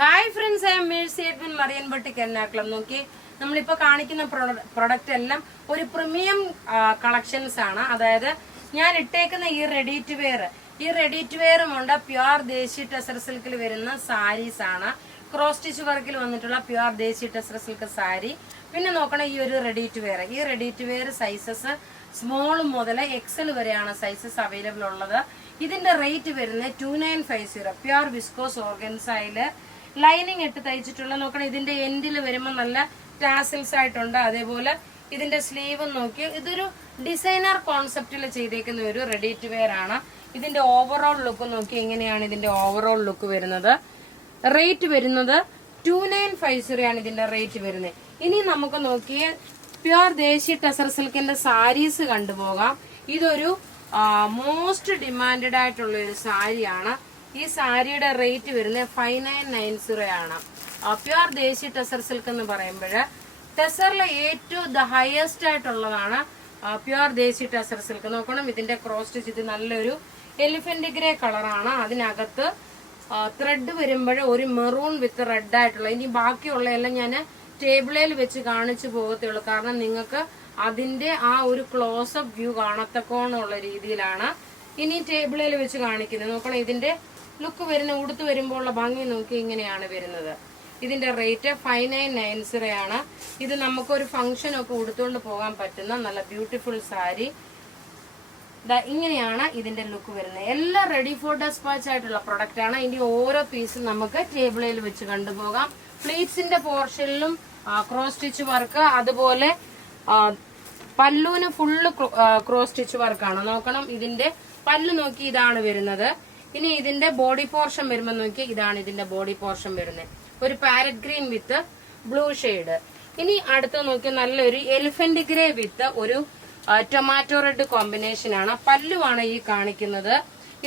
Hi friends, I am Mercy Edwin Mariyan boutique Ernakulam. നോക്കി, നമ്മളിപ്പോ കാണിക്കുന്ന പ്രൊഡക്റ്റ് എല്ലാം ഒരു പ്രീമിയം കളക്ഷൻസ് ആണ്. അതായത് ഞാൻ ഇട്ടേക്കുന്ന ഈ റെഡി ടു വെയറും ഉണ്ട്. പ്യുവർ ദേശി ടെസർ സിൽക്കിൽ വരുന്ന സാരീസ് ആണ്. ക്രോസ് സ്റ്റിച്ച് വർക്കിൽ വന്നിട്ടുള്ള പ്യുവർ ദേശി ടെസർ സിൽക്ക് സാരി. പിന്നെ നോക്കണം, ഈ ഒരു ready to wear sizes small മുതൽ എക്സൽ വരെയാണ് സൈസസ് അവൈലബിൾ ഉള്ളത്. ഇതിന്റെ റേറ്റ് വരുന്നത് 2950. പ്യുവർ വിസ്കോസ് ഓർഗൻസയില് ലൈനിങ് ഇട്ട് തയ്ച്ചിട്ടുള്ള. നോക്കണം, ഇതിന്റെ എൻഡിൽ വരുമ്പോൾ നല്ല ടാസിൽസ് ആയിട്ടുണ്ട്. അതേപോലെ ഇതിന്റെ സ്ലീവ് നോക്കി, ഇതൊരു ഡിസൈനർ കോൺസെപ്റ്റിൽ ചെയ്തേക്കുന്ന ഒരു റെഡി ടു വെയർ ആണ്. ഇതിന്റെ ഓവറോൾ ലുക്ക് നോക്കി, ഇങ്ങനെയാണ് ഇതിന്റെ ഓവറോൾ ലുക്ക് വരുന്നത്. റേറ്റ് വരുന്നത് 2950 ആണ് ഇതിന്റെ റേറ്റ് വരുന്നത്. ഇനി നമുക്ക് നോക്കിയ പ്യുവർ ദേശി ടെസർ സിൽക്കിന്റെ സാരീസ് കണ്ടുപോകാം. ഇതൊരു മോസ്റ്റ് ഡിമാൻഡഡ് ആയിട്ടുള്ള ഒരു സാരിയാണ്. ഈ സാരിയുടെ റേറ്റ് വരുന്നത് 5990 ആണ്. പ്യുവർ ദേശി ടെസർ സിൽക്ക് എന്ന് പറയുമ്പോൾ ടെസറിലെ ഏറ്റവും ഹയസ്റ്റ് ആയിട്ടുള്ളതാണ് പ്യുവർ ദേശി ടെസർ സിൽക്ക്. നോക്കണം, ഇതിന്റെ ക്രോസ് സ്റ്റിച്ച് ഇത് നല്ലൊരു എലിഫന്റ് ഗ്രേ കളറാണ്. അതിനകത്ത് ത്രെഡ് വരുമ്പോൾ ഒരു മെറൂൺ വിത്ത് റെഡ് ആയിട്ടുള്ള. ഇനി ബാക്കിയുള്ള എല്ലാം ഞാൻ ടേബിളിൽ വെച്ച് കാണിച്ചു പോകത്തുള്ളൂ, കാരണം നിങ്ങൾക്ക് അതിന്റെ ആ ഒരു ക്ലോസപ്പ് വ്യൂ കാണത്തക്കോണമുള്ള രീതിയിലാണ് ഇനി ടേബിളിൽ വെച്ച് കാണിക്കുന്നത്. നോക്കണം, ഇതിന്റെ ലുക്ക് വരുന്ന ഉടുത്ത് വരുമ്പോൾ ഉള്ള ഭംഗി നോക്കി, ഇങ്ങനെയാണ് വരുന്നത്. ഇതിന്റെ റേറ്റ് 5990 ആണ്. ഇത് നമുക്കൊരു ഫംഗ്ഷനൊക്കെ ഉടുത്തുകൊണ്ട് പോകാൻ പറ്റുന്ന നല്ല ബ്യൂട്ടിഫുൾ സാരി. ഇങ്ങനെയാണ് ഇതിന്റെ ലുക്ക് വരുന്നത്. എല്ലാം റെഡി ഫോർ ഡെസ്പാച്ച് ആയിട്ടുള്ള പ്രൊഡക്റ്റ് ആണ്. ഇതിന്റെ ഓരോ പീസും നമുക്ക് ടേബിളിൽ വെച്ച് കണ്ടുപോകാം. പ്ലീറ്റ്സിന്റെ പോർഷനിലും ക്രോസ് സ്റ്റിച്ച് വർക്ക്, അതുപോലെ പല്ലുവിന് ഫുള്ള് ക്രോസ് സ്റ്റിച്ച് വർക്കാണ്. നോക്കണം, ഇതിന്റെ പല്ല് നോക്കി, ഇതാണ് വരുന്നത്. ഇനി ഇതിന്റെ ബോഡി പോർഷൻ വരുമ്പോൾ നോക്കി, ഇതാണ് ഇതിന്റെ ബോഡി പോർഷൻ വരുന്നത്. ഒരു പാരറ്റ് ഗ്രീൻ വിത്ത് ബ്ലൂ ഷെയ്ഡ്. ഇനി അടുത്ത് നോക്കി, നല്ലൊരു എലിഫന്റ് ഗ്രേ വിത്ത് ഒരു ടൊമാറ്റോ റെഡ് കോമ്പിനേഷൻ ആണ്. പല്ലുവാണ് ഈ കാണിക്കുന്നത്.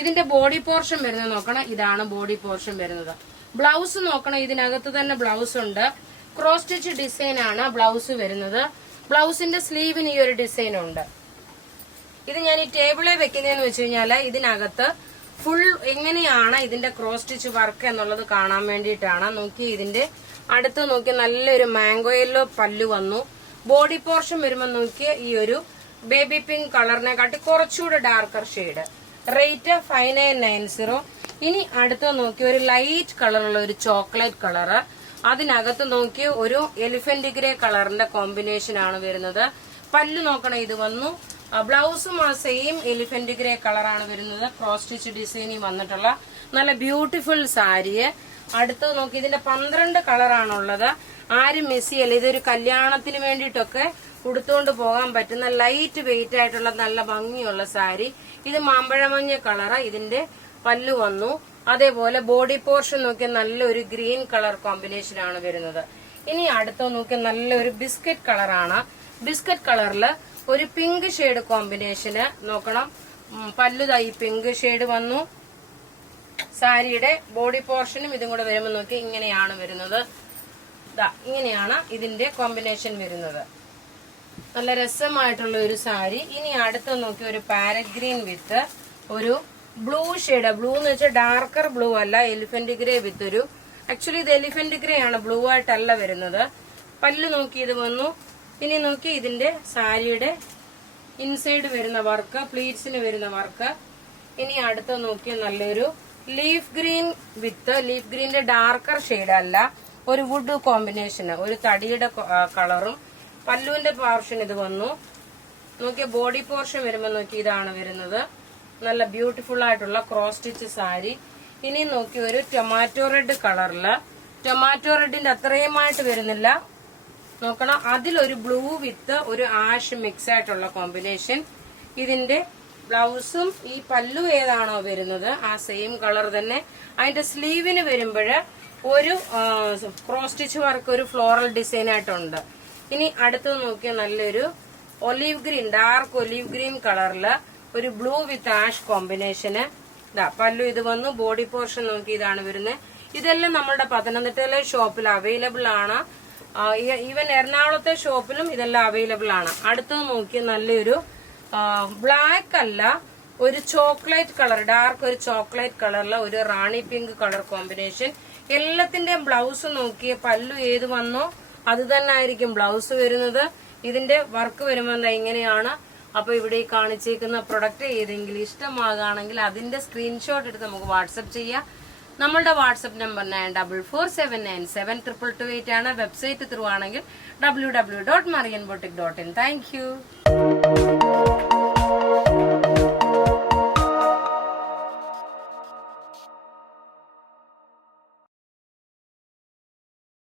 ഇതിന്റെ ബോഡി പോർഷൻ വരുന്നത് നോക്കണം, ഇതാണ് ബോഡി പോർഷൻ വരുന്നത്. ബ്ലൗസ് നോക്കണം, ഇതിനകത്ത് തന്നെ ബ്ലൗസ് ഉണ്ട്. ക്രോസ് സ്റ്റിച്ച് ഡിസൈൻ ആണ് ബ്ലൗസ് വരുന്നത്. ബ്ലൗസിന്റെ സ്ലീവിന് ഈ ഒരു ഡിസൈൻ ഉണ്ട്. ഇത് ഞാൻ ഈ ടേബിളിൽ വെക്കുന്നതെന്ന് വെച്ച് കഴിഞ്ഞാൽ ഇതിനകത്ത് ഫുൾ എങ്ങനെയാണ് ഇതിന്റെ ക്രോസ് സ്റ്റിച്ച് വർക്ക് എന്നുള്ളത് കാണാൻ വേണ്ടിയിട്ടാണ്. നോക്കി, ഇതിന്റെ അടുത്ത് നോക്കി, നല്ലൊരു മാംഗോ യെല്ലോ പല്ലു വന്നു. ബോഡി പോർഷൻ വരുമ്പോൾ നോക്കി, ഈ ഒരു ബേബി പിങ്ക് കളറിനെ കാട്ടി കുറച്ചുകൂടെ ഡാർക്കർ ഷെയ്ഡ്. റേറ്റ് 5990. ഇനി അടുത്ത് നോക്കി, ഒരു ലൈറ്റ് കളറുള്ള ഒരു ചോക്ലേറ്റ് കളറ്. അതിനകത്ത് നോക്കി ഒരു എലിഫന്റ് ഗ്രേ കളറിന്റെ കോമ്പിനേഷൻ ആണ് വരുന്നത്. പല്ല് നോക്കണം, ഇത് വന്നു. ബ്ലൗസും ആ സെയിം എലിഫന്റ് ഗ്രേ കളറാണ് വരുന്നത്. ക്രോസ് സ്റ്റിച്ച് ഡിസൈനിൽ വന്നിട്ടുള്ള നല്ല ബ്യൂട്ടിഫുൾ സാരി. അടുത്ത് നോക്കി, ഇതിന്റെ 12 കളറാണുള്ളത്. ആരും മിസ് ചെയ്യല്ല. ഇതൊരു കല്യാണത്തിന് വേണ്ടിയിട്ടൊക്കെ ഉടുത്തുകൊണ്ട് പോകാൻ പറ്റുന്ന ലൈറ്റ് വെയിറ്റ് ആയിട്ടുള്ള നല്ല ഭംഗിയുള്ള സാരി. ഇത് മാമ്പഴമഞ്ഞ കളറ്. ഇതിന്റെ പല്ലു വന്നു. അതേപോലെ ബോഡി പോർഷൻ നോക്കിയാൽ നല്ലൊരു ഗ്രീൻ കളർ കോമ്പിനേഷൻ ആണ് വരുന്നത്. ഇനി അടുത്ത നോക്കിയാൽ നല്ലൊരു ബിസ്ക്കറ്റ് കളറാണ്. ബിസ്ക്കറ്റ് കളറില് ഒരു പിങ്ക് ഷെയ്ഡ് കോമ്പിനേഷന് നോക്കണം. പല്ലുതായി പിങ്ക് ഷെയ്ഡ് വന്നു. സാരിയുടെ ബോഡി പോർഷനും ഇതും കൂടെ വരുമ്പോൾ നോക്കി, ഇങ്ങനെയാണ് വരുന്നത്. ഇങ്ങനെയാണ് ഇതിന്റെ കോമ്പിനേഷൻ വരുന്നത്. നല്ല രസമായിട്ടുള്ള ഒരു സാരി. ഇനി അടുത്ത് നോക്കി, ഒരു പാരറ്റ് ഗ്രീൻ വിത്ത് ഒരു ബ്ലൂ ഷെയ്ഡ്. ബ്ലൂ എന്ന് വെച്ചാൽ ഡാർക്കർ ബ്ലൂ അല്ല, എലിഫന്റ് ഗ്രേ വിത്ത് ഒരു, ആക്ച്വലി ഇത് എലിഫന്റ് ഗ്രേ ആണ്, ബ്ലൂ ആയിട്ടല്ല വരുന്നത്. പല്ല് നോക്കി ഇത് വന്നു. ഇനി നോക്കി, ഇതിന്റെ സാരിയുടെ ഇൻസൈഡ് വരുന്ന വർക്ക്, പ്ലീറ്റ്സിന് വരുന്ന വർക്ക്. ഇനി അടുത്ത് നോക്കി, നല്ലൊരു ലീഫ് ഗ്രീൻ വിത്ത്, ലീഫ് ഗ്രീന്റെ ഡാർക്കർ ഷെയ്ഡ് അല്ല, ഒരു വുഡ് കോമ്പിനേഷന്, ഒരു തടിയുടെ കളറും. പല്ലുവിന്റെ പോർഷൻ ഇത് വന്നു. നോക്കിയ ബോഡി പോർഷൻ വരുമ്പോൾ നോക്കി, ഇതാണ് വരുന്നത്. നല്ല ബ്യൂട്ടിഫുൾ ആയിട്ടുള്ള ക്രോസ് സ്റ്റിച്ച് സാരി. ഇനി നോക്കി, ഒരു ടൊമാറ്റോ റെഡ് കളറില്, ടൊമാറ്റോ റെഡിന്റെ അത്രയുമായിട്ട് വരുന്നില്ല. നോക്കണം, അതിലൊരു ബ്ലൂ വിത്ത് ഒരു ആഷ് മിക്സ് ആയിട്ടുള്ള കോമ്പിനേഷൻ. ഇതിന്റെ ബ്ലൗസും ഈ പല്ലു ഏതാണോ വരുന്നത് ആ സെയിം കളർ തന്നെ. അതിന്റെ സ്ലീവിന് വരുമ്പോൾ ഒരു ക്രോസ് സ്റ്റിച്ച് വർക്ക്, ഒരു ഫ്ലോറൽ ഡിസൈൻ ആയിട്ടുണ്ട്. ഇനി അടുത്ത് നോക്കിയാൽ നല്ലൊരു olive green, dark olive green കളറില് ഒരു ബ്ലൂ വിത്ത് ആഷ് കോമ്പിനേഷന്. പല്ലു ഇത് വന്നു. ബോഡി പോർഷൻ നോക്കി, ഇതാണ് വരുന്നത്. ഇതെല്ലാം നമ്മുടെ പത്തനംതിട്ടയിലെ ഷോപ്പിൽ അവൈലബിൾ ആണ്. ഈവൻ എറണാകുളത്തെ ഷോപ്പിലും ഇതെല്ലാം അവൈലബിൾ ആണ്. അടുത്തത് നോക്കി, നല്ലൊരു ബ്ലാക്ക് അല്ല, ഒരു ചോക്ലേറ്റ് കളർ, ഡാർക്ക് ഒരു ചോക്ലേറ്റ് കളറിലെ ഒരു റാണി പിങ്ക് കളർ കോമ്പിനേഷൻ. എല്ലാത്തിന്റെയും ബ്ലൗസ് നോക്കിയ പല്ലു ഏത് വന്നോ അത് തന്നെ ആയിരിക്കും ബ്ലൗസ് വരുന്നത്. ഇതിന്റെ വർക്ക് വരുമ്പോൾ ഇങ്ങനെയാണ്. അപ്പൊ ഇവിടെ ഈ കാണിച്ചേക്കുന്ന പ്രൊഡക്റ്റ് ഏതെങ്കിലും ഇഷ്ടമാകുകയാണെങ്കിൽ അതിന്റെ സ്ക്രീൻഷോട്ട് എടുത്ത് നമുക്ക് വാട്സപ്പ് ചെയ്യാം. നമ്മളുടെ വാട്സപ്പ് നമ്പർ 9447972228 ആണ്. വെബ്സൈറ്റ് ത്രൂ ആണെങ്കിൽ www.marianboutique.in. Thank you.